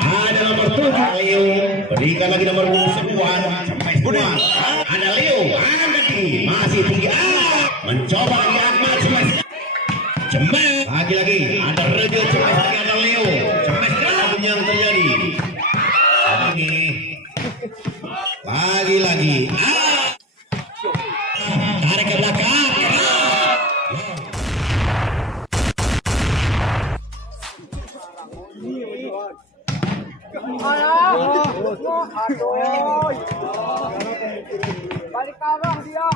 Ada nomor 7 Leo, berikan lagi nomor 9 sampai 10. Ada Leo, angkat tinggi, masih tinggi. Mencoba lagi Akmal cemas. Lagi-lagi ada Rejo cemas, lagi ada Leo cemas. Yang terjadi lagi tarik ke belakang. Balik karang dia.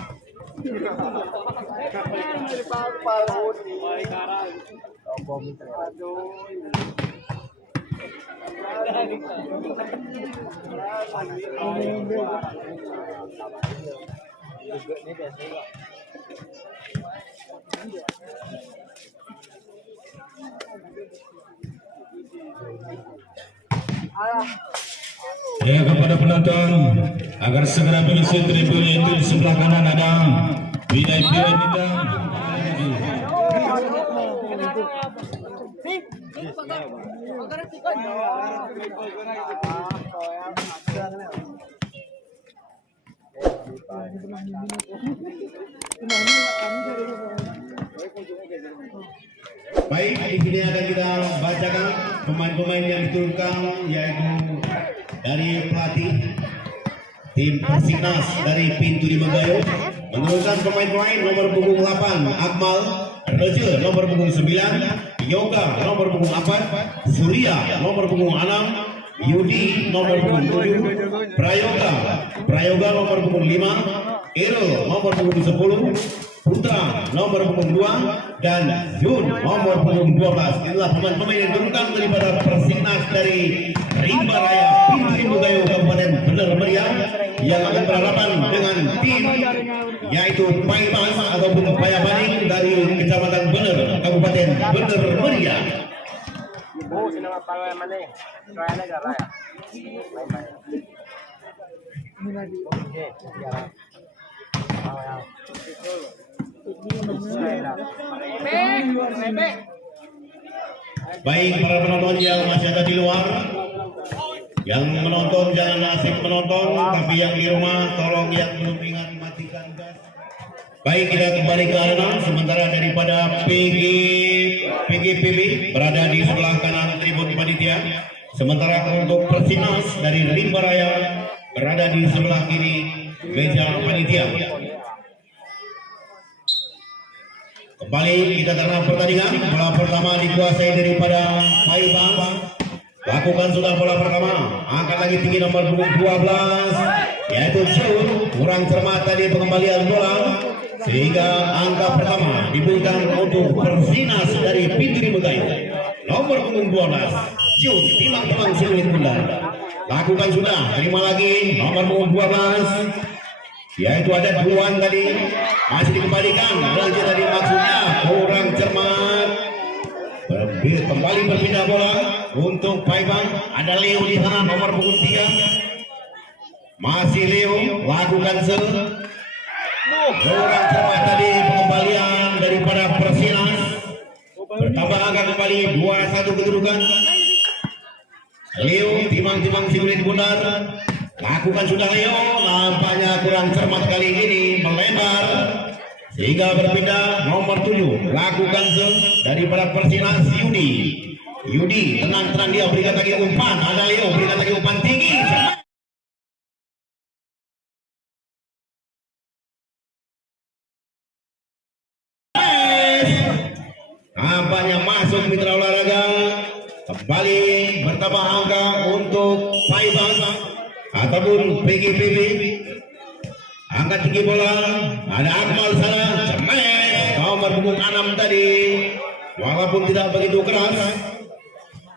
Ya, kepada penonton agar segera mengisi tribun, yaitu di sebelah kanan ada VIP kita. Baik, di sini akan kita bacakan pemain-pemain yang diturunkan, yaitu dari pelatih tim Persiknas dari Pintu di Magayo menurunkan pemain-pemain nomor punggung 8 Akmal, Rejo nomor punggung 9, Yoga nomor punggung 4, Surya nomor punggung 6, Yudi nomor punggung 7, Prayoga nomor punggung 5, Ero nomor punggung 10, Putra nomor punggung 2, dan Yun nomor punggung 12. Inilah pemain-pemain yang diturunkan daripada Persiknas dari Rimba Raya Pintu Magayo Kabupaten Bener Meriah yang akan berhadapan dengan tim yaitu Paibas ataupun Payabaning dari Kecamatan Bener Kabupaten Bener Meriah. Bu, sinama pala mana? Kaya na gara. Baik para penonton yang masih ada di luar, yang menonton jangan asik menonton, tapi yang di rumah tolong yang belum ingat matikan gas. Baik, kita kembali ke arena. Sementara daripada PGPB berada di sebelah kanan tribun panitia, sementara untuk Persiknas dari Rimba Raya berada di sebelah kiri meja panitia. Kembali kita terang pertandingan. Bola pertama dikuasai daripada Paibas. Lakukan sudah bola pertama. Angkat lagi tinggi nomor 12, yaitu Jun. Kurang cermat tadi pengembalian bola, sehingga angka pertama diberikan untuk Persiknas dari Pintu Magayo. Nomor punggung 12 Jun, timang-timang sulit bundar. Lakukan sudah, terima lagi nomor punggung 12, yaitu ada duluan tadi, masih dikembalikan. Raja tadi maksudnya kurang cermat. Kembali berpindah bola untuk Paibang. Ada Leo di sana nomor punggung 3. Masih Leo, lakukan kurang cermat tadi pengembalian daripada Persiknas. Bertambah angka kembali 2-1 kedudukan. Leo timang-timang sulit bundar. Lakukan sudah Leo, nampaknya kurang cermat kali ini, melebar sehingga berpindah nomor 7. Lakukan daripada Persiknas Yudi tenang dia berikan lagi umpan. Ada Leo berikan lagi umpan tinggi. Nampaknya masuk mitra olahraga. Kembali bertambah angka untuk Paibas ataupun PGPB. Angkat tinggi bola, ada Akmal sana, cemes nomor punggung 6 tadi, walaupun tidak begitu keras,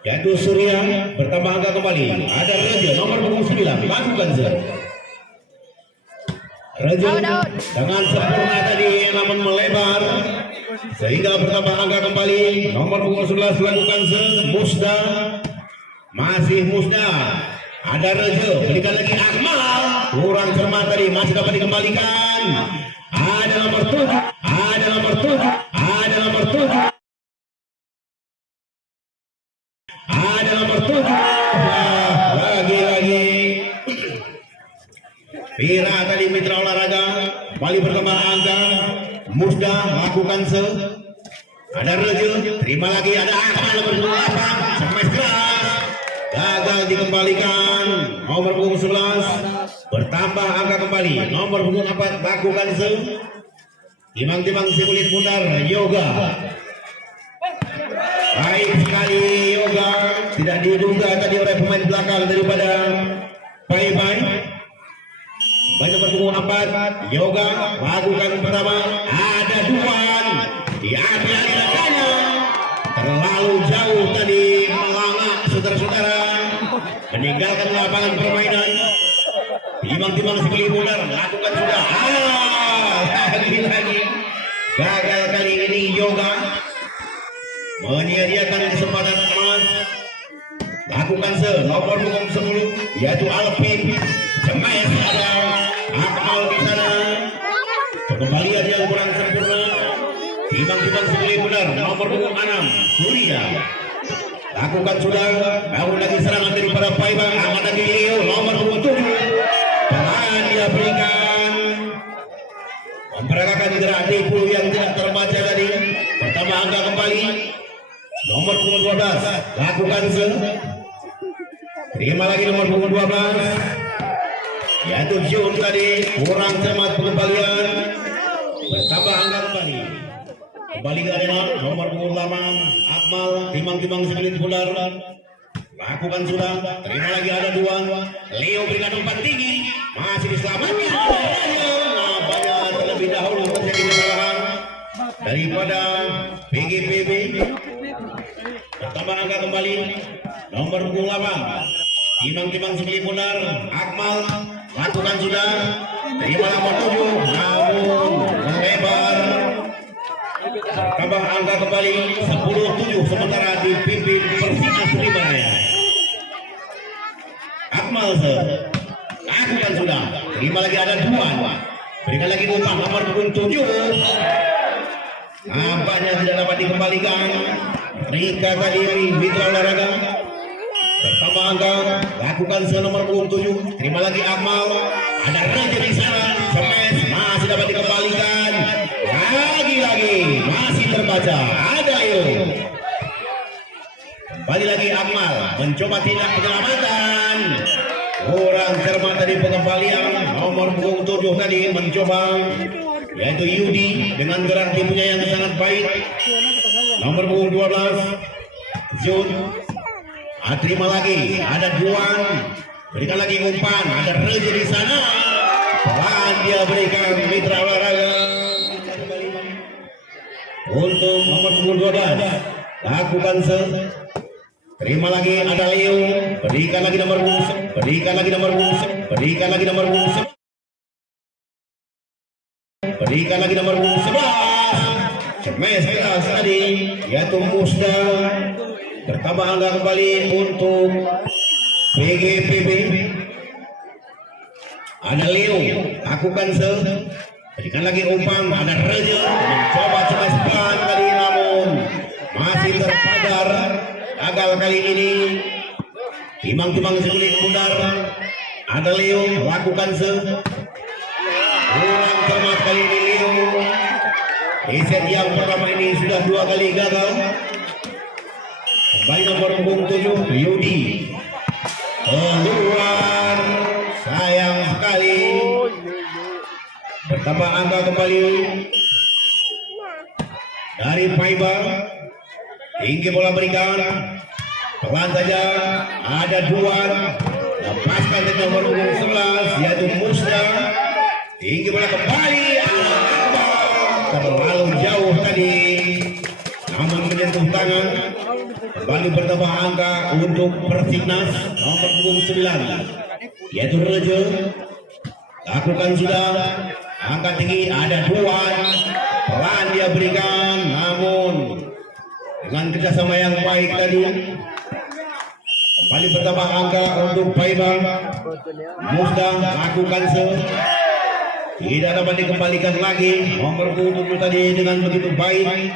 yaitu Surya. Bertambah angka kembali, ada Raja nomor punggung 9. Lakukan Raja dengan sempurna tadi, namun melebar sehingga bertambah angka kembali. Nomor punggung 11 lakukan Musda, masih Musda. Ada Raja, berikan lagi Akmal. Kurang cermat tadi, masih dapat dikembalikan. Ada nomor 7, ada nomor 7, ada nomor 7, ada nomor 7. Lagi-lagi Pira tadi mitra olahraga kembali berkembang angka. Musda melakukan ada Rejo, terima lagi ada Akmal nomor 28 smash keras gagal dikembalikan. Nomor punggung 11 bertambah angka kembali. Nomor punggung 4 lakukan timang-timang si kulit bundar Yoga. Baik sekali Yoga, tidak diduga tadi oleh pemain belakang daripada Pai. Baik nomor punggung 4 Yoga lakukan pertama, ada Duan diambil lagi rekannya, terlalu jauh tadi melangak saudara-saudara, meninggalkan lapangan permainan. Timang-timang si kulit bundar lakukan sudah, lagi gagal kali ini. Yoga menyediakan kesempatan emas, lakukan nomor punggung 10 yaitu Alvin. Cemas ada Akmal di sana, kembalian yang kurang sempurna. Timang-timang sekali benar. Nomor punggung 6 Surya lakukan sudah, bangun lagi serangan daripada Paiba. Aman lagi Leo nomor punggung 7, pelan dia berikan, memperagakan gerak Depu yang tidak terbaca tadi. Pertama angka kembali. Nomor punggung 12 lakukan terima lagi nomor punggung 12 yaitu Jun tadi kurang cermat pengembalian. Bertambah angka kembali. Kembali ke arena nomor punggung 8 Akmal. Timang-timang segelit bular lakukan sudah, terima lagi ada 2 Leo berikan umpan tinggi, masih diselamatkan. Nampaknya terlebih dahulu terjadi kesalahan daripada PGPB. Bertambah angka kembali. Nomor punggung 8 timang-timang segelit bular Akmal lakukan sudah, terima nomor 7 namun melebar. Tambah angka kembali 10-7 sementara dipimpin Persinas Ribaraya. Akmal lakukan sudah, terima lagi ada 2, berikan lagi umpan nomor punggung 7, nampaknya tidak dapat dikembalikan. Rika tadi mitra olahraga. Pertama angka lakukan nomor punggung 7, terima lagi Akmal, ada Raja di sana, smash masih dapat dikembalikan. Lagi-lagi masih terbaca, ada Leo. Kembali lagi Akmal mencoba tindak penyelamatan, kurang cermat tadi pengembalian. Nomor punggung 7 tadi mencoba yaitu Yudi dengan gerak timnya yang sangat baik. Nomor punggung 12 Zun, terima lagi ada 2, berikan lagi umpan, ada Rejo di sana, pelan dia berikan mitra olahraga. Untuk nomor punggung 12 lakukan terima lagi ada Leo, berikan lagi nomor punggung, berikan lagi nomor punggung, berikan lagi nomor punggung, berikan lagi nomor punggung 11. Smash keras tadi yaitu Musda. Bertambah angka kembali untuk PGPB. Ada Leo lakukan berikan lagi umpan, ada Rejo mencoba smash pelan tadi namun masih terpadar. Gagal kali ini. Timang-timang sekulit bundar. Ada Leo lakukan kurang cermat kali ini Leo. Di set yang pertama ini sudah 2 kali gagal. Kembali nomor punggung 7 Yudi keluar, sayang sekali. Bertambah angka kembali dari Paiba. Tinggi bola berikan, pelan saja ada 2, lepaskan dari nomor punggung 11 yaitu Musda. Tinggi bola kembali, terlalu jauh tadi namun menyentuh tangan. Kembali bertambah angka untuk Persinas nomor punggung 9 yaitu Rejo. Lakukan sudah, angka tinggi ada 2, pelan dia berikan namun dengan kerjasama yang baik tadi. Kembali bertambah angka untuk Paiba. Musda lakukan tidak dapat dikembalikan lagi. Nomor punggung tadi dengan begitu baik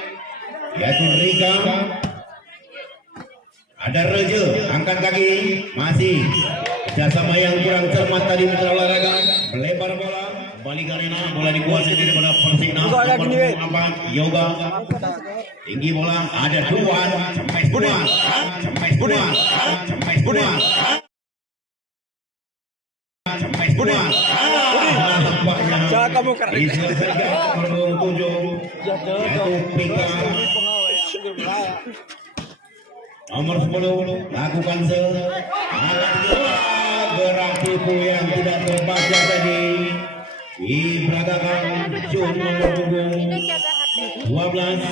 yaitu Rika. Ada Reje, angkat kaki, masih kerjasama yang kurang cermat tadi mitra olahraga, melebar bola, kembali ke arena, bola dikuasai daripada Persina. Nomor 4 Yoga, tinggi bola, ada Duan, sampai Duan, sampai Duan, sampai Duan, sampai Duan. Kamu keren. Diselesaikan nomor 7, yaitu Pika. Nomor 10 lakukan gerak tipu yang tidak terbaca tadi diperagakan Jun nomor punggung 12.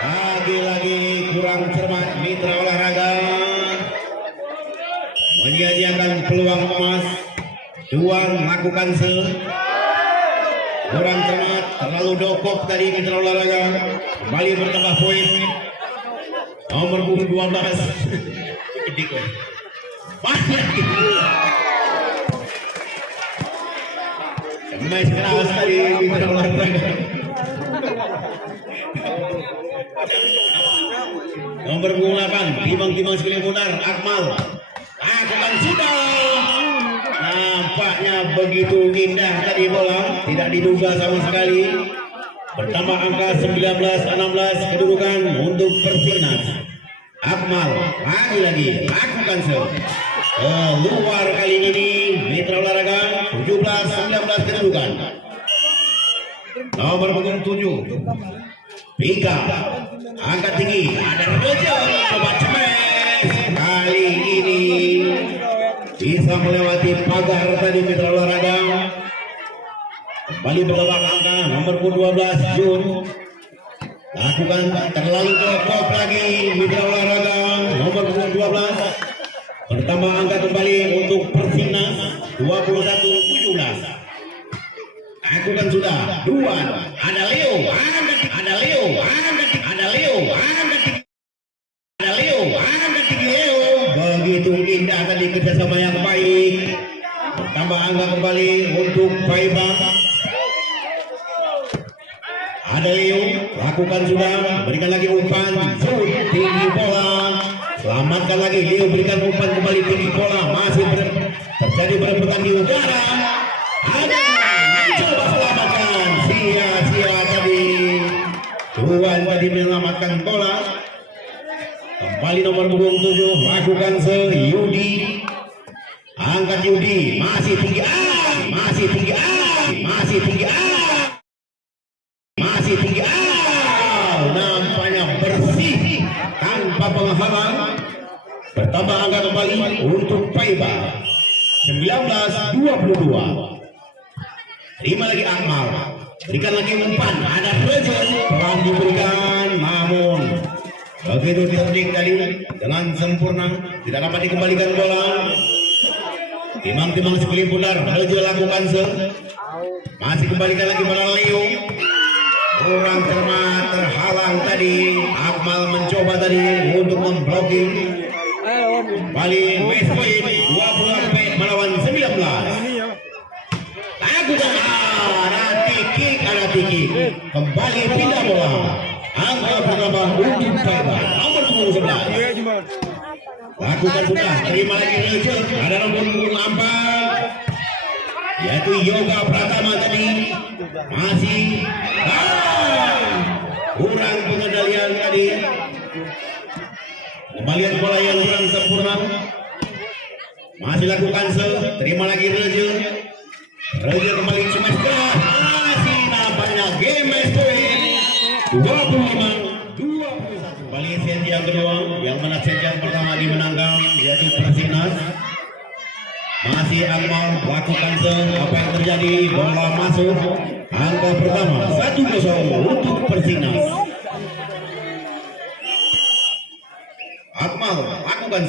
Lagi-lagi kurang cermat mitra olahraga menyediakan peluang emas. Duan lakukan kurang cermat, terlalu dokok tadi mitra olahraga, kembali bertambah poin. Nomor punggung 12 Kedik Semes keras tadi mitra olahraga. Nomor punggung 8 Timang sekali putar Akmal lakukan sudah. Nampaknya begitu indah tadi bola, tidak diduga sama sekali. Bertambah angka 19-16 kedudukan untuk Persinas. Akmal lagi-lagi lakukan keluar kali ini mitra olahraga 17-19 kedudukan. Nomor punggung 7 Pika angkat tinggi, ada Reja coba cemes kali ini bisa melewati pagar tadi mitra olahraga. Kembali bertambah angka nomor 12 Jun lakukan terlalu dokok lagi mitra olahraga nomor 12. Bertambah angka kembali untuk Persinas 21-17. Lakukan sudah Duan, ada Leo, ada Leo, ada Leo, ada Leo. Begitu indah tadi kerjasama yang baik. Bertambah angka kembali untuk Paiba. Ada Leo, lakukan sudah, berikan lagi umpan, tinggi bola, selamatkan lagi Leo, berikan umpan kembali tinggi bola, masih terjadi perebutan di udara. Ada, coba selamatkan, sia-sia tadi, Tuan tadi menyelamatkan bola. Kembali nomor punggung 7, lakukan Yudi, angkat Yudi, masih tinggi, masih tinggi, masih tinggi, masih tinggi, nampaknya bersih tanpa penghalang. Bertambah angka kembali untuk Paiba 19-22. Terima lagi Akmal, berikan lagi umpan, ada Reja, pelan diberikan, namun begitu diterdik tadi dengan sempurna, tidak dapat dikembalikan bola. Timang sekali putar, Reja lakukan masih kembalikan lagi bola Leo. Kurang cermat, terhalang tadi. Akmal mencoba tadi untuk memblokir. Kembali match point 20 melawan 19. Lakukan ada kick. Kembali pindah bola. Angka bertambah untuk Paiba nomor 11. Lakukan sudah, terima lagi Reja. Ada nomor 4 yaitu Yoga Pratama tadi, masih kurang pengendalian tadi, kembalian bola yang kurang sempurna. Masih lakukan terima lagi Reja kembali cuma masih nampaknya game match point 25-21. Kembali set yang kedua, yang mana set yang pertama dimenangkan yaitu Persinas. Masih Akmal lakukan apa yang terjadi, bola masuk, angka pertama 1-0 untuk Persinas. Akmal lakukan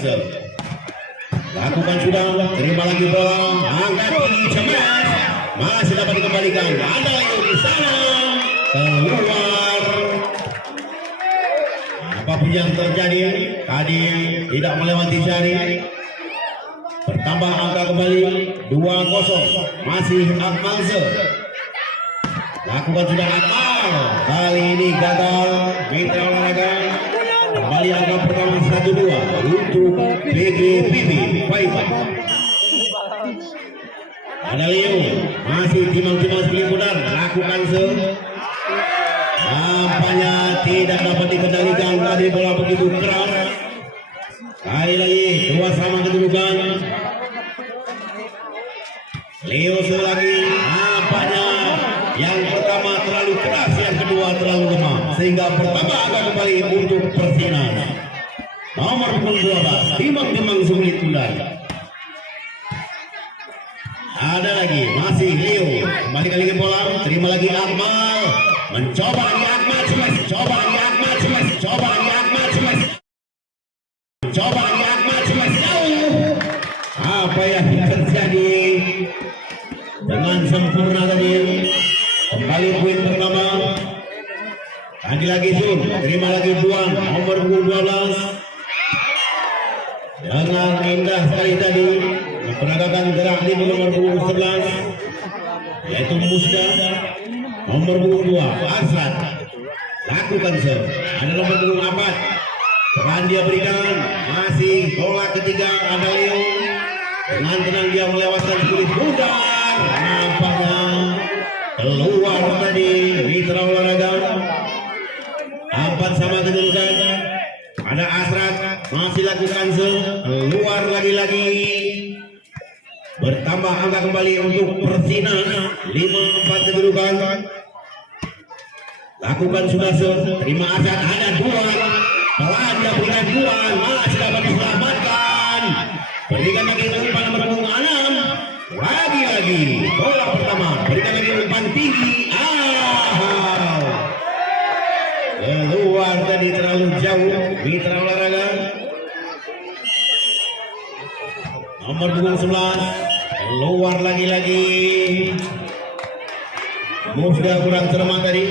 lakukan sudah, terima lagi bola, angkat tinggi cemas, masih dapat dikembalikan, ada yang di sana keluar. Apapun yang terjadi tadi tidak melewati jari. Bertambah angka kembali 2-0, masih Akmal lakukan sudah Akmal, kali ini gagal mitra olahraga. Kembali angka pertama 1-2 untuk PGPB Paipa. Ada Leo masih timang-timang sekelipudar lakukan nampaknya tidak dapat dikendalikan, tadi bola begitu keras. Kali lagi dua sama kedudukan. Leo lagi nampaknya yang pertama terlalu keras, yang kedua terlalu lemah, sehingga pertama akan kembali untuk Persinas. Nomor 12 timang-timang sekelipudar. Ada lagi masih Leo, kembali lagi bola, terima lagi Akmal, mencoba lagi Akmal, coba lagi Akmal, coba lagi Akmal, coba lagi Akmal, jauh. Apa yang terjadi dengan sempurna tadi? Kembali poin pertama. Lagi Sun, terima lagi Buan, nomor 12. Dengan indah sekali tadi peragakan gerak di nomor 11 yaitu Musda, nomor 22 Arsad lakukan ada nomor 24 peran dia berikan, masih bola ketiga ada Leo dengan tenang dia melewatkan kulit pudar, nampaknya keluar tadi mitra olahraga. 4 sama kedudukan. Ada Asrat masih lakukan keluar lagi-lagi. Bertambah angka kembali untuk Persinas 5-4 kedudukan. Lakukan sudah terima Asrat, ada Duan. Pelanda berikan Duan, masih dapat diselamatkan. Berikan lagi umpan nomor 6. Lagi-lagi bola pertama, berikan lagi umpan tinggi. Keluar tadi terlalu jauh mitra olahraga. Nomor 11 keluar lagi-lagi. Musda kurang cermat tadi.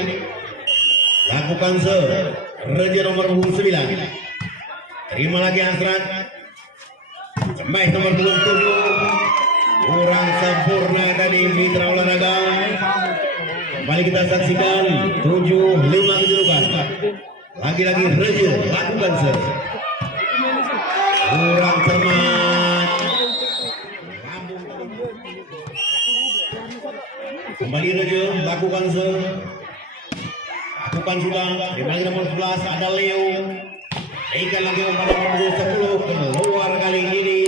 Lakukan Reja nomor 9. Terima lagi Asrat. Cembah nomor 27. Kurang sempurna tadi mitra olahraga. Kembali kita saksikan 7-5 kedudukan. Lagi-lagi Reja lakukan kurang cermat. Kembali Reja lakukan lakukan sudah. Kembali nomor 11 ada Leo. Ikan lagi umpan nomor 10 keluar kali ini.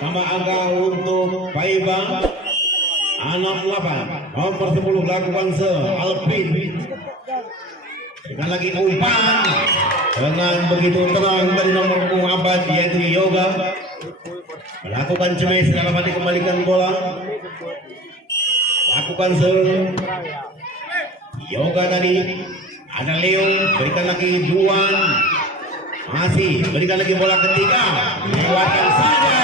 Tambah angka untuk Paiba 68. Nomor 10 lakukan Alvin. Dengan lagi umpan dengan begitu terang dari nomor 4 yaitu Yoga. Melakukan cemes dalam hati kembalikan bola. Lakukan Yoga tadi. Ada Leo, berikan lagi Duan. Masih berikan lagi bola ketiga. Lewatkan saja.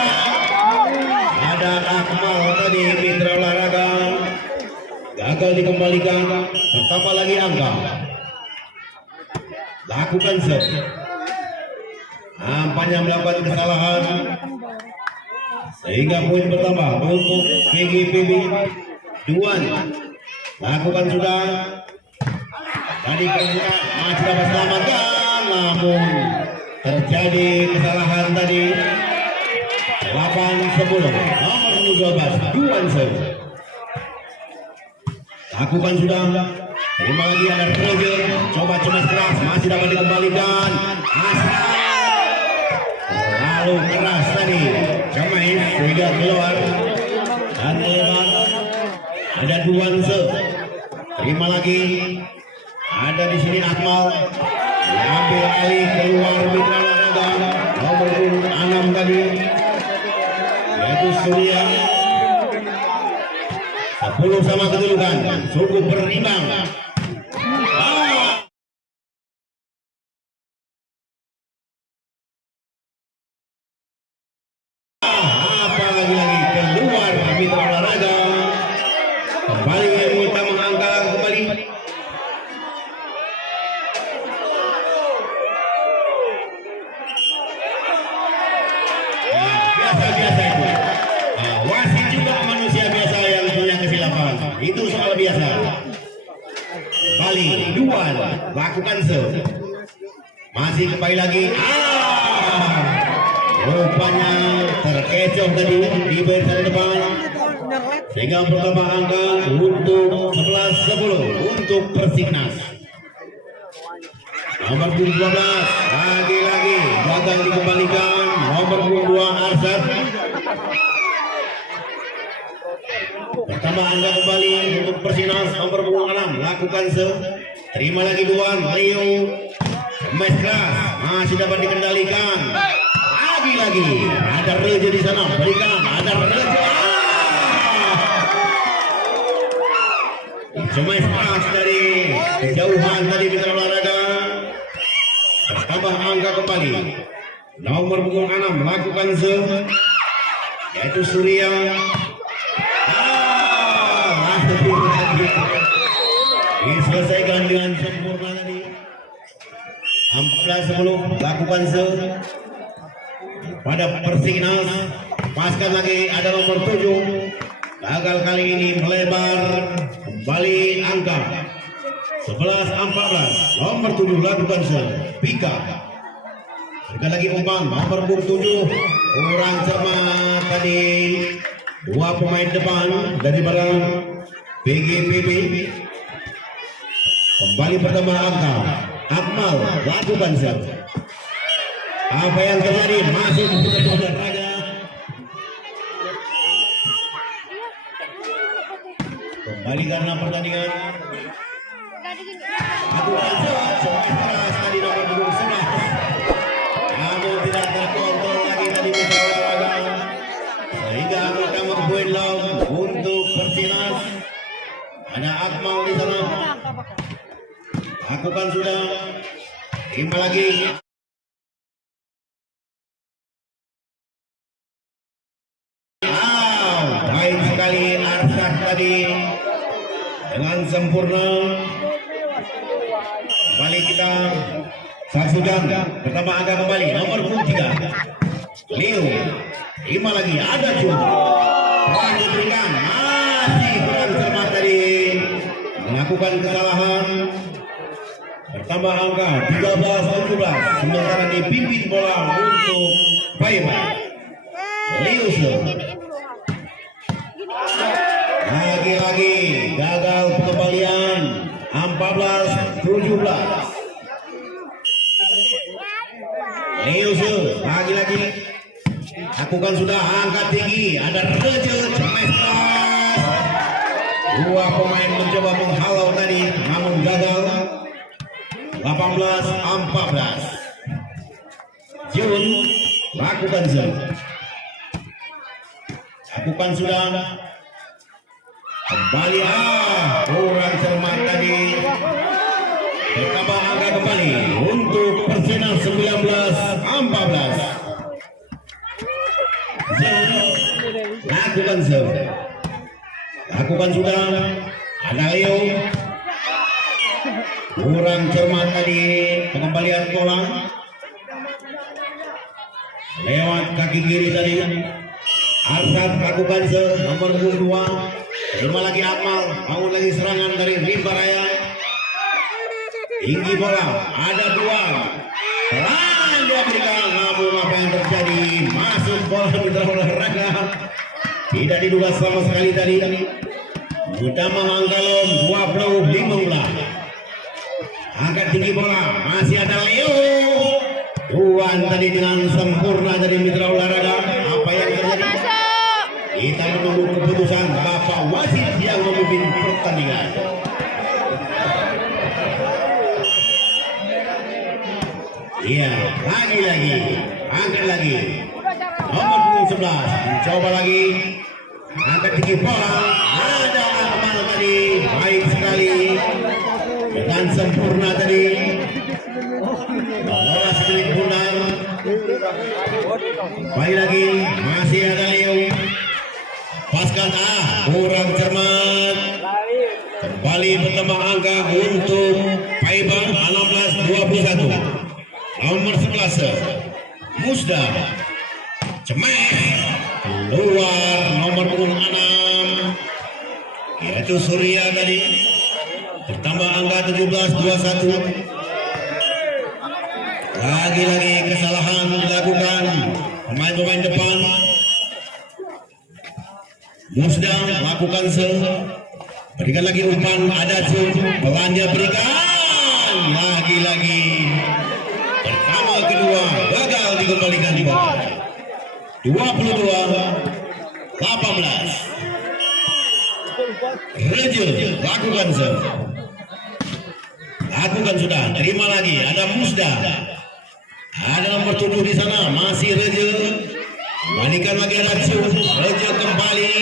Ada Akmal tadi mitra olahraga. Gagal dikembalikan. Bertambah lagi angka. Lakukan nampaknya melakukan kesalahan sehingga poin pertama untuk PGPB. Duan lakukan sudah. Tadi kemudian masih dapat selamatkan, namun terjadi kesalahan tadi. 8-10 nomor 12 Duan lakukan sudah. Terima lagi ada Roger, coba cemas keras, masih dapat dikembalikan. Terlalu keras tadi, cemas sehingga keluar dan lewat. Ada Duan terima lagi. Ada di sini Akmal, diambil alih keluar mitra olahraga nomor 6 tadi, yaitu Surya. 10 sama kedudukan, cukup berimbang. Apa lagi keluar mitra olahraga, kembali yang utama angka kembali. Biasa-biasa itu. Wasit juga manusia biasa yang punya kesilapan. Itu soal biasa. Bali, Duan, lakukan Masih kembali lagi. Rupanya terkecoh tadi di bagian depan. Sehingga bertambah angka untuk 11-10 untuk Persiknas. Nomor 12 lagi-lagi gagal dikembalikan. Nomor 2 Arsad. Pertama angka kembali untuk Persiknas. Nomor 6 lakukan terima lagi Duan Leo. Smash keras masih dapat dikendalikan. Lagi-lagi ada Reja di sana, berikan ada Reja. Smash keras dari kejauhan tadi mitra olahraga. Tambah angka kembali. Nomor 6 melakukan yaitu Surya. Diselesaikan dengan sempurna tadi. 14-10 lakukan pada Persiknas. Paskan lagi ada nomor 7. Gagal kali ini melebar kembali angka 11-14. Nomor 7 lakukan Pika. Berikan lagi umpan nomor 7. Kurang cermat tadi. Dua pemain depan dari barang PGPB. Kembali pertama angka Akmal lakukan apa yang terjadi masih putar raga. Kembali karena pertandingan lakukan keras tadi nomor 11. Namun tidak terkontrol lagi tadi mitra olahraga sehingga mereka membuat lawan untuk Persiknas. Ada Akmal di sana. Lakukan sudah. Terima lagi. Baik sekali Arsad tadi dengan sempurna. Kembali kita saksikan pertama angka kembali nomor 3 Leo. Terima lagi ada Jun. Diberikan masih kurang cermat tadi melakukan kesalahan. Pertama angka 13-17 sementara dipimpin bola untuk Paiman. Lius lagi-lagi gagal pengembalian 14-17. Lius lagi-lagi lakukan sudah angkat tinggi ada Reja cemas. Dua pemain mencoba menghalau tadi namun gagal. 18-14. Jun lakukan lakukan sudah kembali kurang cermat tadi. Bertambah angka kembali untuk Persiknas 19-14. Lakukan sudah ada Leo. Kurang cermat tadi pengembalian bola lewat kaki kiri tadi. Arsad lakukan nomor 2. Terima lagi Akmal. Bangun lagi serangan dari Rimba Raya. Tinggi bola ada 2. Pelan dia berikan namun apa yang terjadi masuk bola mitra olahraga. Tidak diduga sama sekali tadi. Sudah mengangkalon 25. Angkat tinggi bola masih ada Leo. Tuan tadi dengan sempurna dari mitra olahraga. Apa yang terjadi? Kita menunggu keputusan Bapak wasit yang memimpin pertandingan. Iya, lagi-lagi angkat lagi. Nomor 11 mencoba lagi. Angkat tinggi bola. Ada Akmal tadi. Baik sekali. Dengan sempurna tadi. Bola sedikit bundar. Baik lagi. Masih ada Leo. Paskan kurang cermat. Kembali bertambah angka untuk Paiban 16-21. Nomor 11 Musda Cemek keluar nomor 6 yaitu Surya tadi. Bertambah angka 17-21. Lagi-lagi kesalahan dilakukan pemain-pemain depan. Musda melakukan berikan lagi umpan, ada pelan dia berikan. Lagi-lagi pertama kedua gagal dikembalikan di bawah. 22-18. Rejo lakukan lakukan sudah, terima lagi, ada Musda, ada nomor 7 di sana, masih Rejo, balikan lagi ada Rejo kembali,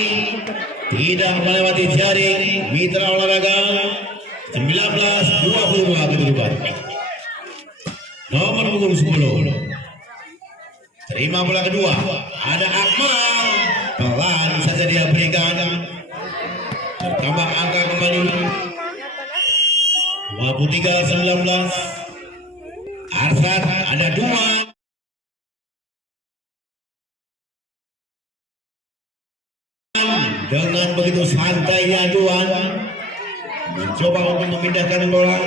tidak melewati jaring, mitra olahraga 19-22 kedudukan. Nomor punggung 10, terima bola kedua, ada Akmal, pelan saja dia berikan, bertambah angka kembali 23-19. Arsad ada 2. Dengan begitu santainya Duan mencoba untuk memindahkan bola.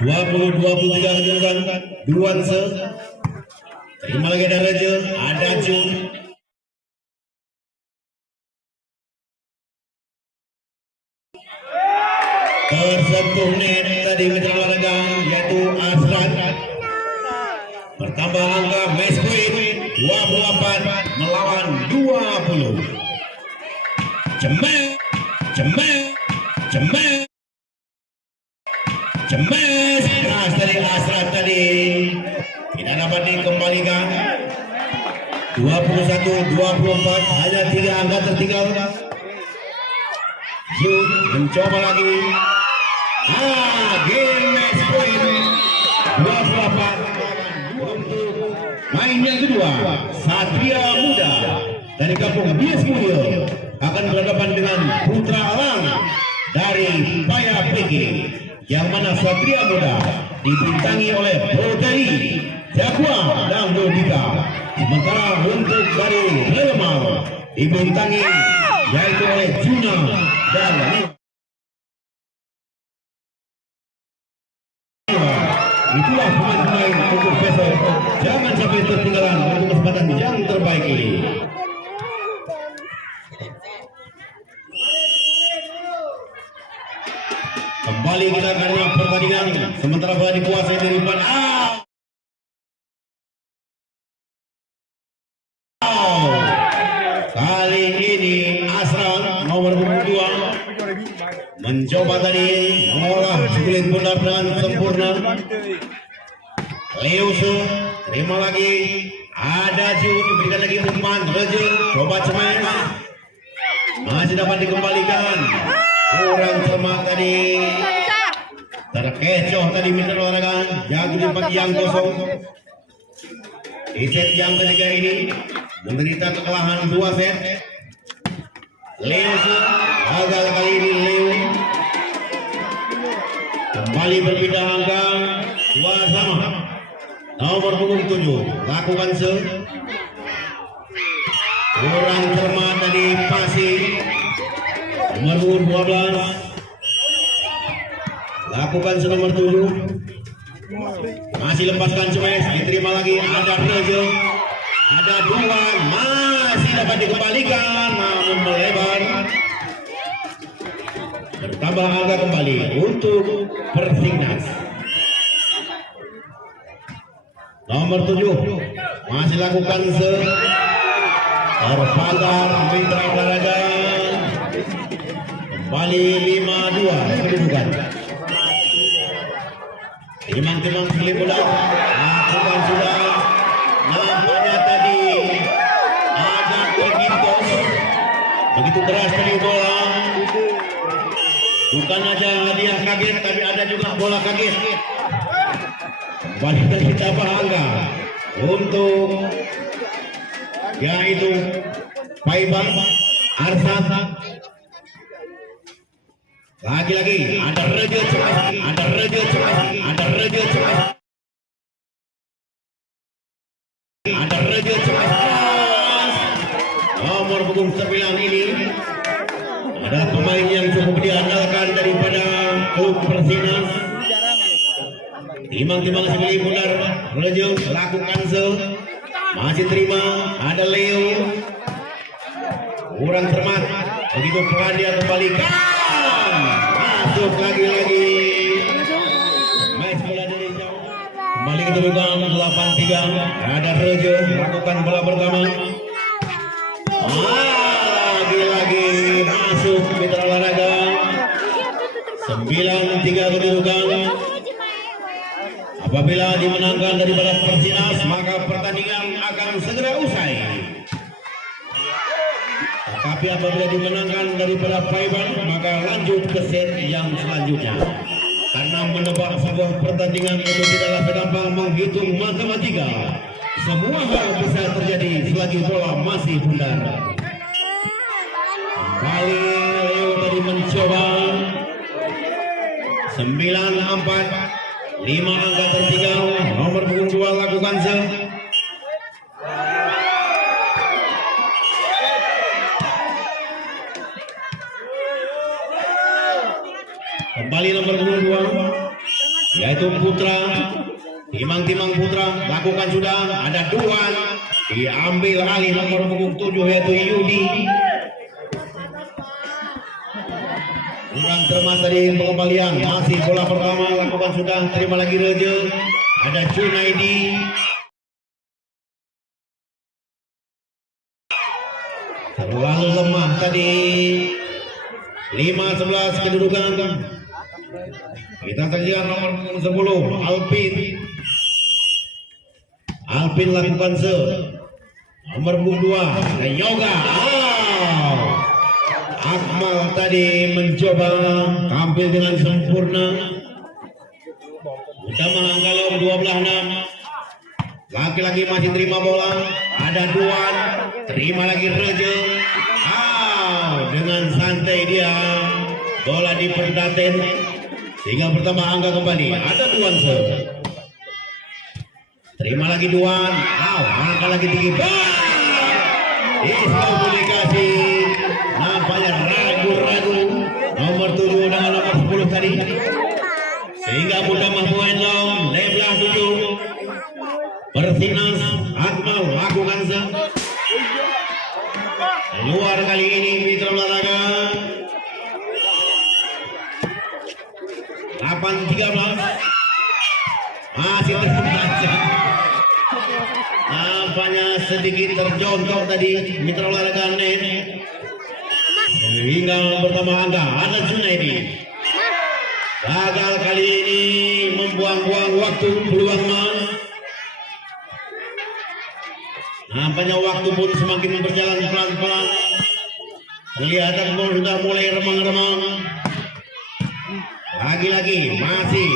20-23 kedudukan. Duan terima lagi ada Rejo, ada Jun. Tersentuh net tadi mitra olahraga yaitu Asrat. Bertambah angka match point 24 melawan 20. Cemek keras dari Asrat tadi tidak dapat dikembalikan. 21-24 hanya 3 angka tertinggal. Jun mencoba lagi. Game match point 28 untuk main yang kedua. Satria Muda dari kampung Bias Mulyo akan berhadapan dengan Putra Alam dari Paya PG, yang mana Satria Muda dibintangi oleh Brotei, Jakwa dan Dodika, sementara untuk dari Lemal dibintangi yaitu oleh Juna dan itulah pemain-pemain untuk besok. Jangan sampai tertinggalan untuk kesempatan yang terbaik ini. Kembali kita karena pertandingan sementara bola dikuasai dari depan. Kali ini Asran nomor 2 mencoba tadi mengolah sekulit bola dengan sempurna. Leusu terima lagi, ada Jun berikan lagi umpan. Rejo coba cemen, masih dapat dikembalikan, kurang cermat tadi, terkecoh tadi mitra olahraga. Jago di pagi yang kosong di set yang ketiga ini menderita kekalahan 2 set. Leusu gagal kali ini. Leo kembali berpindah angka 2 sama. Nomor punggung 7 lakukan kurang cermat tadi pasi. Nomor 12 lakukan nomor 7, masih lepaskan cemes, diterima lagi, ada Rejo, ada 2, masih dapat dikembalikan namun melebar. Bertambah angka kembali untuk Persignas. Nomor 7 masih lakukan terpagar mitra olahraga. Kembali 5-2 kedudukan. Timang-timang pilih bola lakukan sudah. Nampaknya tadi agak tergintos. Begitu keras tadi bola. Bukan aja dia kaget, tapi ada juga bola kaget. Kembali kita bangga untuk yaitu Paiban Arsat. Lagi-lagi ada Rejo cepat, ada Rejo cepat, ada Rejo cepat, ada Rejo cepat. Nomor punggung 9 ini ada pemain yang cukup diandalkan daripada klub Persinas. Timang-timang sebagai Bundar Rejo lakukan masih terima, ada Leo kurang cermat, begitu pelan dia kembalikan, masuk lagi match bola dari jauh kembali ke kedudukan 8-3. Ada Rejo lakukan bola pertama, lagi masuk mitra olahraga 9-3 kedudukan. Apabila dimenangkan daripada Persinas, maka pertandingan akan segera usai. Tapi apabila dimenangkan daripada Paiban, maka lanjut ke set yang selanjutnya. Karena menebak sebuah pertandingan itu tidaklah segampang menghitung matematika. Semua hal bisa terjadi selagi bola masih bundar. Kali Leo tadi mencoba 9-4. 5 angka tertinggal, nomor punggung 2 lakukan kembali nomor punggung 2 yaitu Putra. Timang-timang Putra lakukan sudah, ada Duan diambil alih nomor punggung 7 yaitu Yudi. Kurang cermat tadi pengembalian, masih bola pertama lakukan sudah, terima lagi Rejo, ada Junaidi. Terlalu lemah tadi 5-11 kedudukan. Kita saksikan nomor 10 Alpin lakukan nomor 2 dan Yoga. Akmal tadi mencoba tampil dengan sempurna. Utama angka 12-6. Laki-laki masih terima bola. Ada Duan, terima lagi Rejo. Dengan santai dia bola diperdaten sehingga bertambah angka kembali. Ada Duan terima lagi Duan. Angka lagi tinggi. Diskomunikasi. Nampaknya ragu-ragu nomor 7 dengan nomor 10 tadi sehingga mudah poin long 11-7. Persinas Akmal lakukan keluar kali ini mitra olahraga 8-13 masih terbaca. Nampaknya sedikit terjontor tadi mitra olahraga Nen sehingga bertambah angka. Ada Junaidi gagal kali ini membuang-buang waktu peluang mas. Nampaknya waktu pun semakin berjalan pelan-pelan. Kelihatan pun sudah mulai remang-remang. Lagi-lagi masih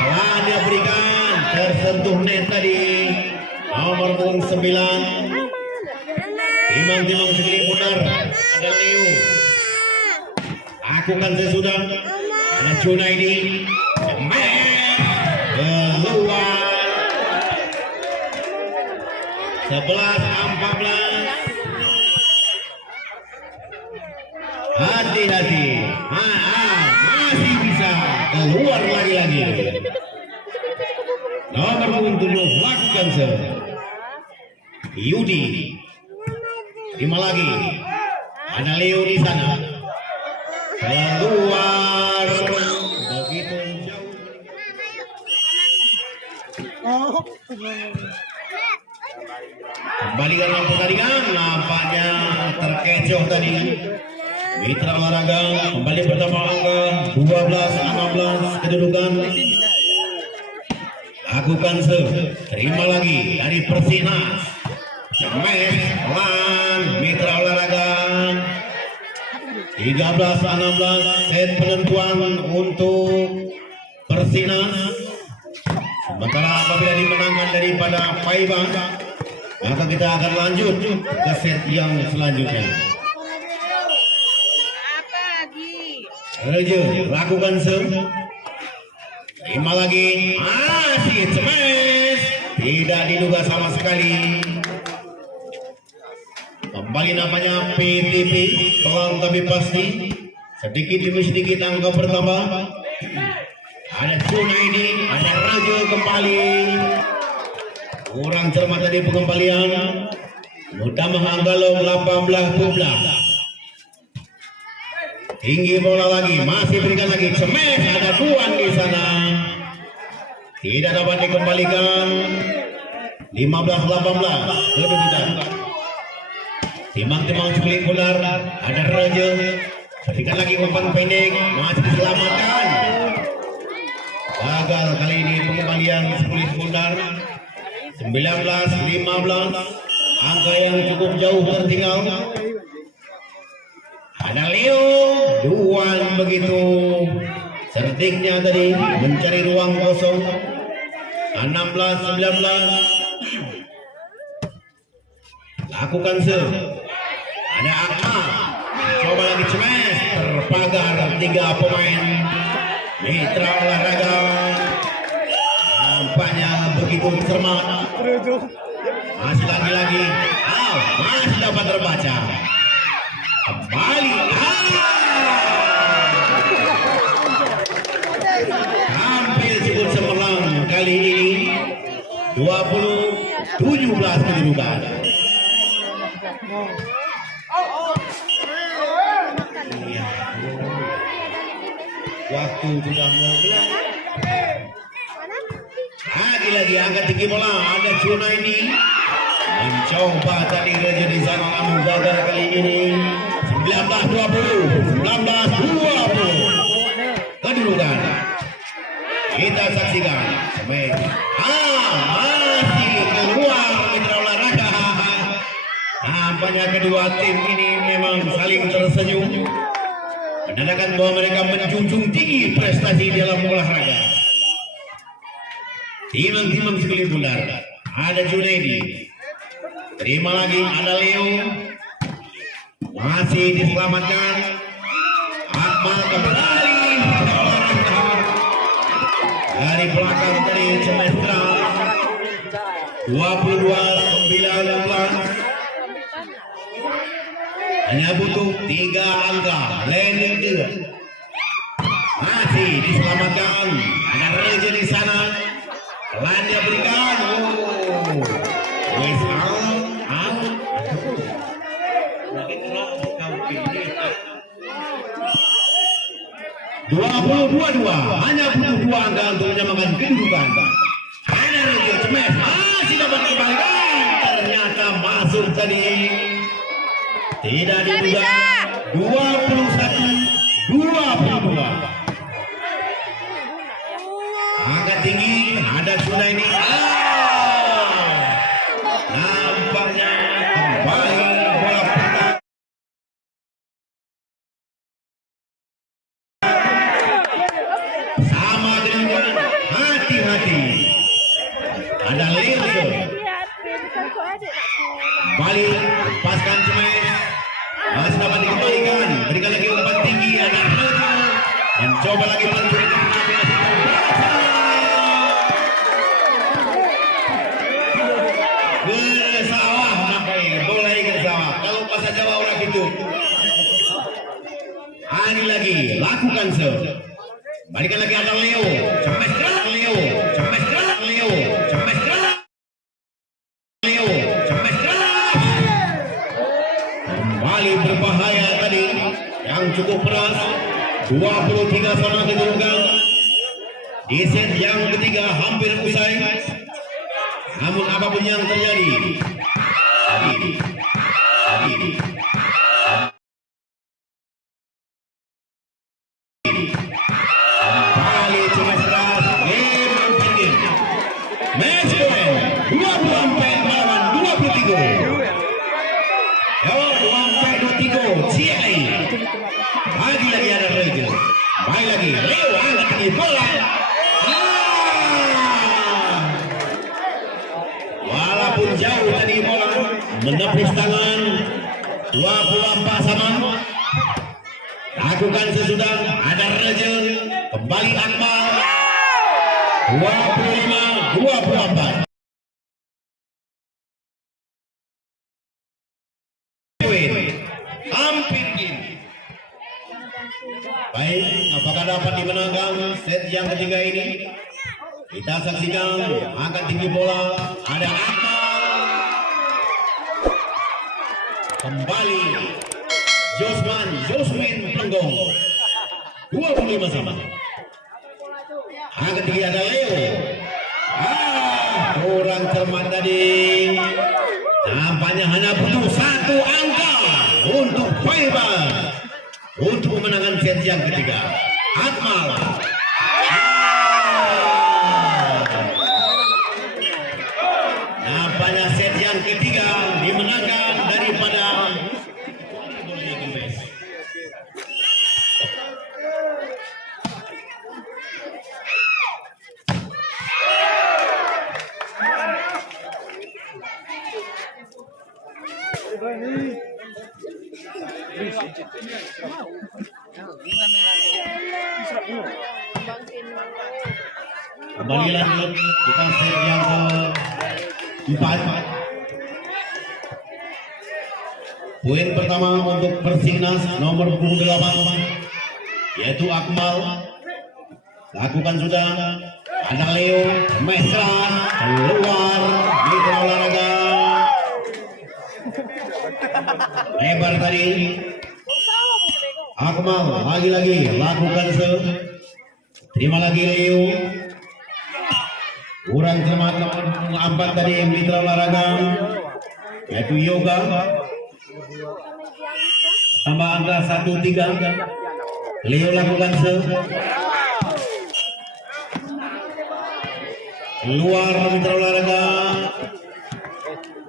telah dia berikan, tersentuh net tadi nomor punggung 9. Timang-timang segini benar. Ada Leo. Lakukan sesudah. Ada Junaidi. Keluar. 11-14. Hati-hati. Masih bisa keluar lagi-lagi. Nomor punggung 7 lakukan Yudi. Terima lagi. Ada Leo di sana. Keluar. Begitu jauh. Kembali ke dalam pertandingan. Nampaknya terkecoh tadi. Mitra olahraga kembali bertambah angka 12-16 kedudukan. Lakukan terima lagi dari Persinas. Cemes mitra olahraga 13-16 set penentuan untuk Persinas. Sementara apabila dimenangkan daripada Paiban, maka kita akan lanjut ke set yang selanjutnya. Rejo lakukan terima lagi, masih cemes, tidak diduga sama sekali. Kembali namanya PTP, pelan tapi pasti. Sedikit demi sedikit angka bertambah. Ada Suna ini, ada Raja kembali. Kurang cermat tadi pengembalian. Utama Anggalong 18-12. Tinggi bola lagi, masih berikan lagi. Cemes, ada Duan di sana. Tidak dapat dikembalikan. 15-18. Kedudukan. Timang-timang sulit bola. Ada Raja. Berikan lagi umpan pendek, masih diselamatkan. Gagal kali ini pengembalian sulit bola. 19-15. Angka yang cukup jauh tertinggal. Ada Leo, Duan begitu certiknya tadi mencari ruang kosong. 16-19. Lakukan ada Ahmad, coba lagi cemes, terpagar 3 pemain mitra olahraga. Nampaknya begitu cermat. Masih lagi-lagi, masih dapat terbaca. Kembali, hampir cukup cemerlang kali ini. 20-17 kedudukan. Waktu sudah mau belas. Lagi angkat tinggi bola. Ada Cuna ini mencoba tadi Raja di sana, namun gagal kali ini. 19-20. 19-20. Kedudukan. Kita saksikan. Masih keluar mitra olahraga. Nampaknya kedua tim ini memang saling tersenyum, menandakan bahwa mereka menjunjung tinggi prestasi dalam olahraga. Timang-timang sekali bular. Ada Junaidi. Terima lagi, ada Leo. Masih diselamatkan. Akmal kembali. Dari belakang dari Semestra. 22-19. Hanya butuh 3 angka. Landing 2. Masih diselamatkan. Ada Reja di sana. Pelan dia berikan. Wes out. 22-2. Hanya butuh 2 angka untuk menyamakan kedudukan. Ada Reja cemes. Masih dapat kembalikan. Ternyata masuk tadi. Tidak diduga. 21-22. Angkat tinggi, ada Suna ini. Nampaknya kembali bola pertama. Sama dengan hati-hati. Ada Leo. Balik, lepaskan cemes. Masih dapat dikembalikan. Berikan lagi umpan tinggi. Ada Raja. Dan coba lagi mencuri. Ke sawah, makanya boleh ke sawah. Kalau bahasa Jawa orang itu. Ini lagi, lakukan balikan lagi ada Leo. Cemes gerak Leo. Cemes gerak Leo. Cemes gerak Leo. Cemes gerak. Kembali berbahaya tadi. Yang cukup keras. 23 sama kedudukan. Di set yang ketiga hampir usai. Namun apapun yang terjadi, kembali cuma keras. Match point 24 lawan 23. 24-23. CI. Lagi ada Raja. Baik lagi. Leo angkat tinggi bola. Walaupun jauh tadi bola menepis tangan. 24 sama. Lakukan sesudah. Ada Raja. Kembali Akmal. 25-24. Hampir gini. Baik, apakah dapat dimenangkan set yang ketiga ini? Kita saksikan angkat tinggi bola. Ada kembali Josman Penggong 25 sama. Angkat tinggi ada Leo. Kurang cermat tadi. Nampaknya hanya butuh satu angka untuk Faibar untuk memenangkan set yang ketiga. Akmal. Nampaknya set yang ketiga dimenangkan daripada kembali lanjut kita set yang keempat. Poin pertama untuk Persignas nomor 28 yaitu Akmal. Lakukan sudah. Ada Leo Maestran keluar mitra olahraga. Lebar tadi. Akmal lagi-lagi lakukan terima lagi Leo. Kurang cermat nomor 4 tadi mitra olahraga yaitu Yoga. Tambah angka 1-3. Leo lakukan keluar mitra olahraga.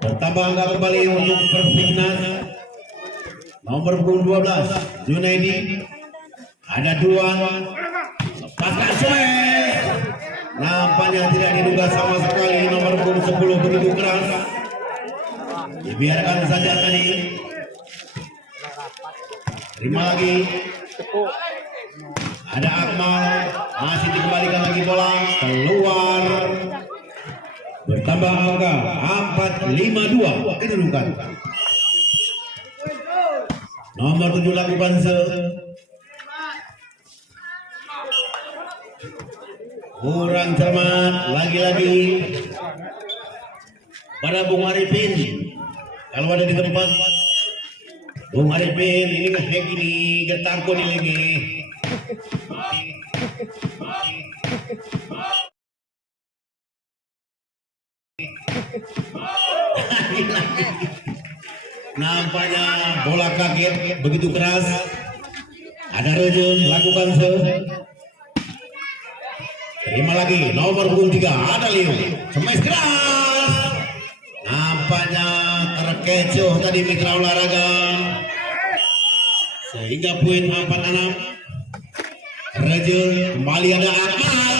Bertambah angka kembali untuk Persignas nomor 12 Junaidi. Ada Duan. Lepaskan smash. Nampaknya tidak diduga sama sekali nomor 10 begitu keras. Dibiarkan saja tadi. Terima lagi. Ada Akmal. Masih dikembalikan lagi bola. Keluar. Bertambah angka 4-5-2 kedudukan. Nomor 7 lakukan kurang cermat lagi-lagi pada Bung Arifin. Kalau ada di tempat Bung Arifin ini ngehek ini getar kok lagi. Nampaknya bola kaget begitu keras. Ada Rejun lakukan terima lagi nomor 3 ada Leo smash keras. Nampaknya terkecoh tadi mitra olahraga sehingga poin 4-6. Rejun kembali ada Akmal.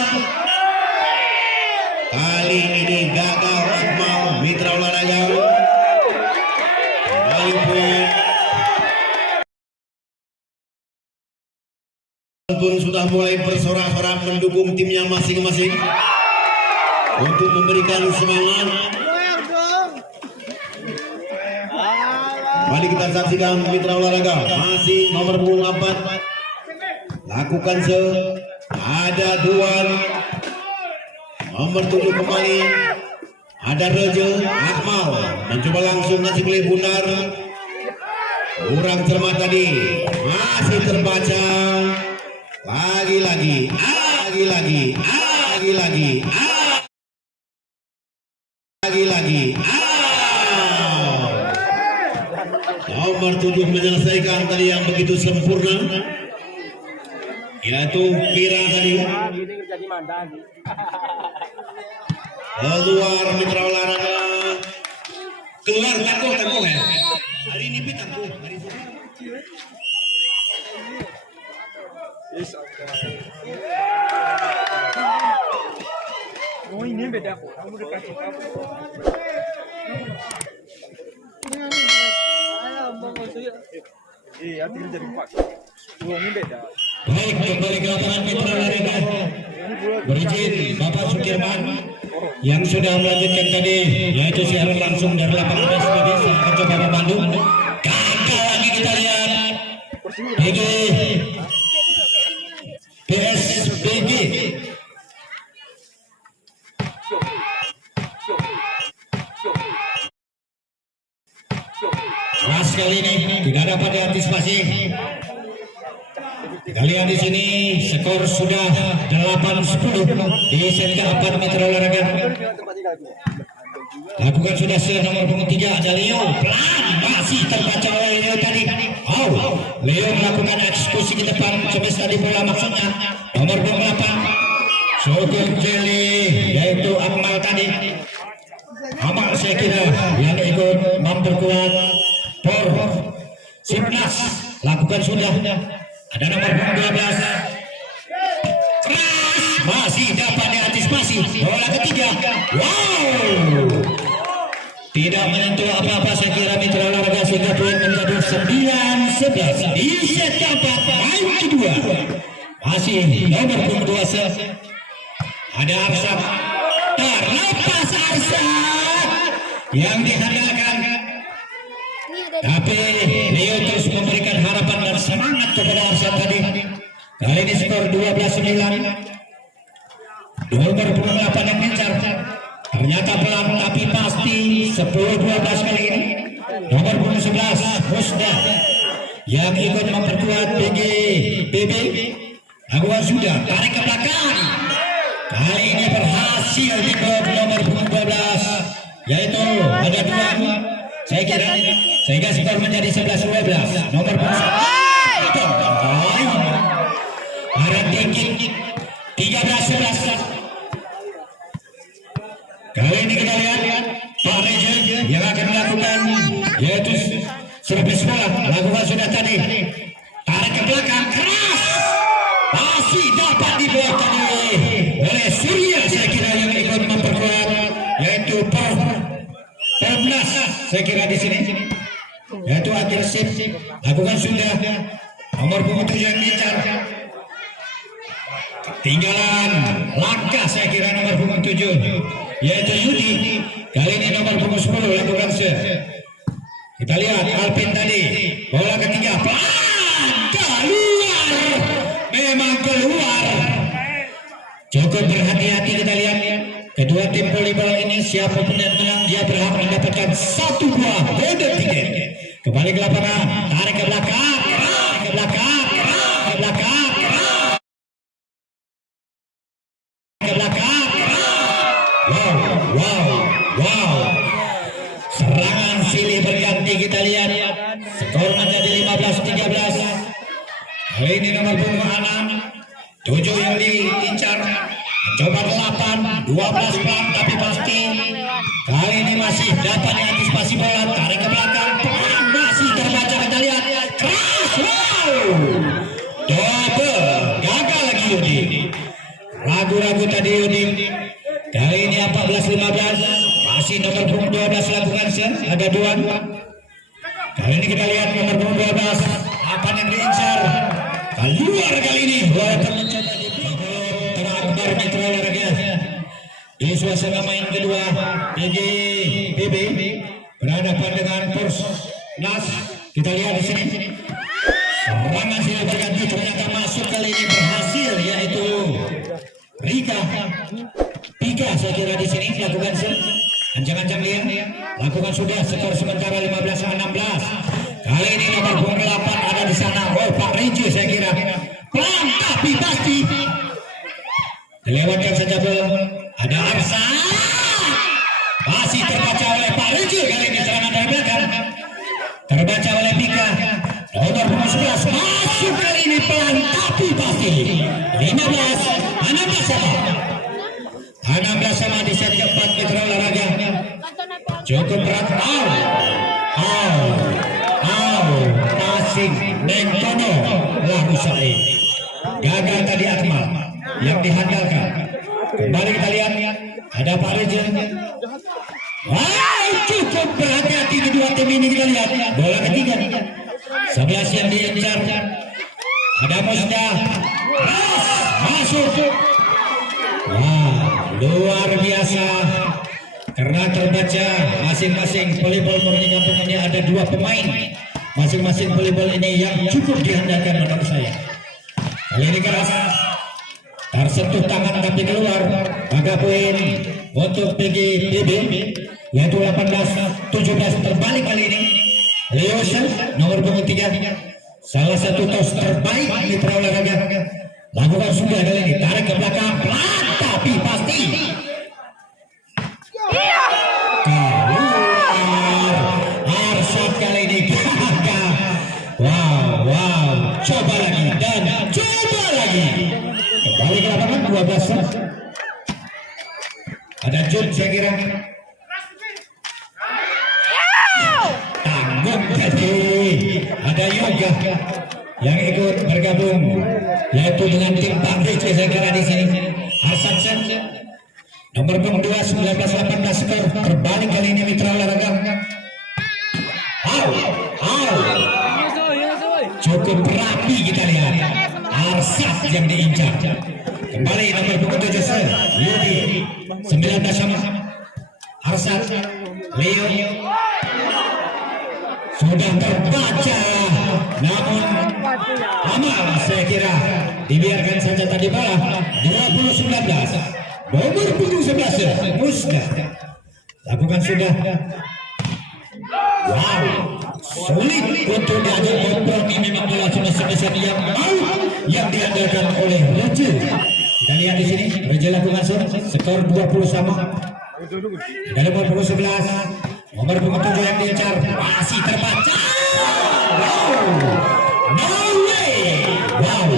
Kali ini gagal Akmal mitra olahraga. Kembali poin pun sudah mulai bersorak-sorak mendukung timnya masing-masing untuk memberikan semangat. Kembali kita saksikan mitra olahraga masih nomor 4 lakukan ada Duan nomor 7 kembali ada Rejo. Akmal mencoba langsung ngasih play bundar. Kurang cermat tadi. Masih terbaca. Lagi-lagi. Nomor 7 menyelesaikan tadi yang begitu sempurna. Yaitu Pira tadi. Keluar mitra olahraga. Keluar takut ya. Hari ini takut. Oh ini beda kok. Kamu udah kasih tahu. Iya, tinggal jadi 4. Ini beda. Baik, kembali ke lapangan mitra olahraga. Berizin Bapak Sukirman yang sudah melanjutkan tadi, yaitu siaran langsung dari lapangan PSBB akan coba membantu. Gagal lagi kita lihat. Ini keras kali ini tidak dapat diantisipasi. Kalian di sini skor sudah 8-10 di set keempat Mitra Olahraga. Lakukan sudah nomor punggung 3 ada Leo, pelan masih terbaca oleh Leo tadi. Leo melakukan eksekusi ke depan sebesar tadi bola maksudnya nomor punggung 8 cukup jeli yaitu Akmal tadi. Amal saya kira yang ikut memperkuat Por Sipnas lakukan sudah ada nomor punggung 12 keras masih dapat diantisipasi bola ketiga. Tidak menyentuh apa-apa saya kira Mitra Olahraga sehingga poin menjadi 9-11 di set keempat main kedua. Masih nomor punggung 2 ada Arsyad, terlepas Arsyad yang dihandalkan, tapi Leo terus memberikan harapan dan semangat kepada Arsyad tadi. Kali ini skor 12-9. Nomor punggung 8 yang mencar ternyata pelan tapi pasti 10-12 kali ini. Nomor punggung 11 Musda yang ikut memperkuat PB lakukan sudah tarik ke belakang. Kali ini berhasil di blok nomor punggung 12 yaitu ada 2 saya kira sehingga skor menjadi 11-12. Nomor punggung 11 Barat tinggi 13-11. Kali ini kita lihat Pak Reza yang akan melakukan yaitu servis bola lakukan sudah tadi tarik ke belakang keras masih dapat dibawa tadi oleh Surya saya kira yang ikut memperkuat yaitu Pernas saya kira di sini yaitu agresif lakukan sudah nomor punggung 7 yang diincar. Tinggalan langkah saya kira nomor punggung 7 yaitu Yudi. Kali ini nomor punggung 10 lakukan set. Kita lihat Alvin tadi bola ketiga pelan keluar, memang keluar. Cukup berhati-hati kita lihat kedua tim volleyball ini siapapun yang menang dia berhak mendapatkan 1 buah golden ticket. Kembali ke lapangan tarik ke belakang ke belakang ke belakang ke belakang. Wow. Serangan silih berganti kita lihat. Skor menjadi 15-13. Kali ini nomor punggung 6 7 yang diincar. Coba 8 12 pelan tapi pasti. Kali ini masih dapat diantisipasi bola tarik ke belakang. Masih terbaca kita lihat. Keras. Double. Gagal lagi Yudi. Ragu-ragu tadi Yudi. Kali ini 14-15 masih nomor punggung 12 lakukan set ada 2. Kali ini kita lihat nomor punggung 12 apa yang diincar keluar kali ini walaupun mencoba terakbar Mitra Olahraga di suasana main kedua. PB berhadapan dengan Persnas. Kita lihat di sini serangan silih berganti ternyata masuk kali ini berhasil yaitu Pika saya kira di sini lakukan set. Ancang-ancang lihat lakukan sudah skor sementara 15-16. Kali ini nomor punggung 8 ada di sana. Pak Rejo saya kira pelan tapi pasti dilewatkan saja bola. Ada Arsa masih terbaca oleh Pak Rejo. Kali ini serangan dari belakang terbaca oleh Pika. Nomor punggung 11 masuk kali ini pelan tapi pasti 16 sama di set keempat Mitra Olahraga. Cukup berat. Passing Nengtono lalu Said. Gagal tadi Akmal yang dihandalkan. Kembali kita lihat ada Pak Reza. Cukup berhati-hati kedua tim ini kita lihat. Bola ketiga 11 yang diincar. Ada Musda. Masuk. Luar biasa karena terbaca masing-masing volleyball murni kampung ini ada 2 pemain masing-masing volleyball ini yang cukup diandalkan menurut saya. Kali ini keras tersentuh tangan tapi keluar. Maka poin untuk PB yaitu 18-17 terbalik kali ini. Leosen nomor punggung 3, salah satu tos terbaik mitra olahraga. Lakukan sudah kali ini, tarik ke belakang, pelan tapi pasti. Keluar, Arsat kali ini gagal. Wow, coba lagi dan coba lagi. Kembali ke lapangan 12. Ada Jun saya kira. Tanggung jadi ada Yoga yang ikut bergabung yaitu dengan tim Pabrik saya kira di sini. Hasan Sen nomor punggung 2 19-18 skor terbalik kali ini mitra olahraga. Cukup rapi kita lihat. Arsat yang diincar. Kembali nomor punggung 7 Yudi 19 sama Arsat Leo sudah terbaca, namun amal saya kira dibiarkan saja tadi bola. 20-19 nomor punggung 11 Musda lakukan sudah. Wow, sulit untuk diajak kompromi, memang bola cuma sebesar yang diandalkan oleh Raja. Kita lihat di sini Raja lakukan skor 20 sama. Dalam nomor punggung 11 nomor punggung 7 yang diincar masih terbaca. No way. Wow.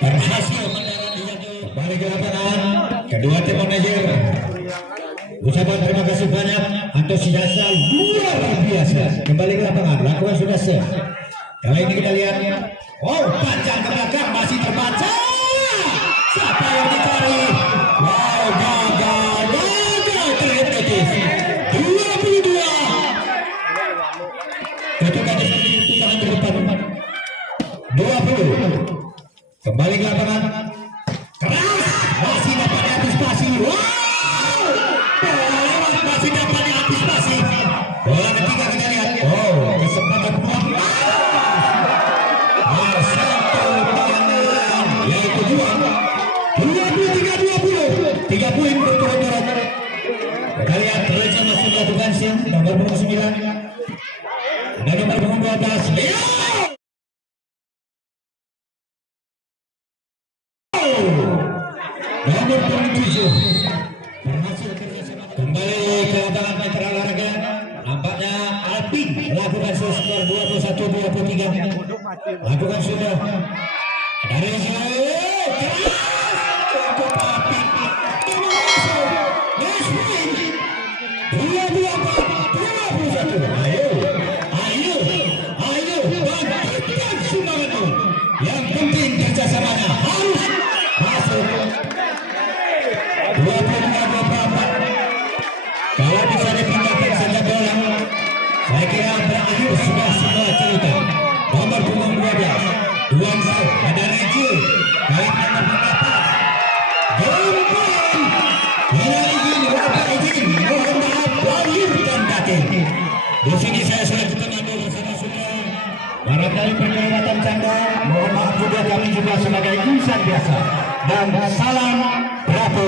Berhasil mendarat di jatuh. Kembali ke lapangan. Kedua tim manajer. Ucapan terima kasih banyak. Antusiasnya luar biasa. Kembali ke lapangan. Lakukan sudah save. Kali ini kita lihat. Wow, panjang ke belakang masih terbaca. Siapa yang dicari? Wow, gagal terhenti. 22. Ketukan di tangan depan 20. Kembali ke lapangan. Keras masih dapat antisipasi. Wow, bola lewat masih dapat antisipasi. Bola ketiga kita lihat. Oh, kesempatan peluang. Satu tangan yaitu 23-20. 3 poin berturut-turut. Kita lihat Raja masih melakukan sim nomor punggung 9 dan nomor punggung 12 Leo. Nomor punggung 7 berhasil kerjasama. Kembali ke lapangan mitra olahraga. Nampaknya Alpin melakukan skor 21-23. Lakukan sudah dari bangkitkan semangatmu. Yang penting kerjasamanya harus masuk. 23-24. Kalau bisa dipindahkan saja bola, saya kira berakhir sudah semua cerita. Nomor punggung 12 Duan Sau ada Reju kait nomor 4 Gempon bila izin berapa izin mohon maaf lahir dan batin. Di sini saya selaku pengandu bersama saudara barangkali perkelewatan canda, mohon maaf juga kami juga sebagai insan biasa dan salam Bravo.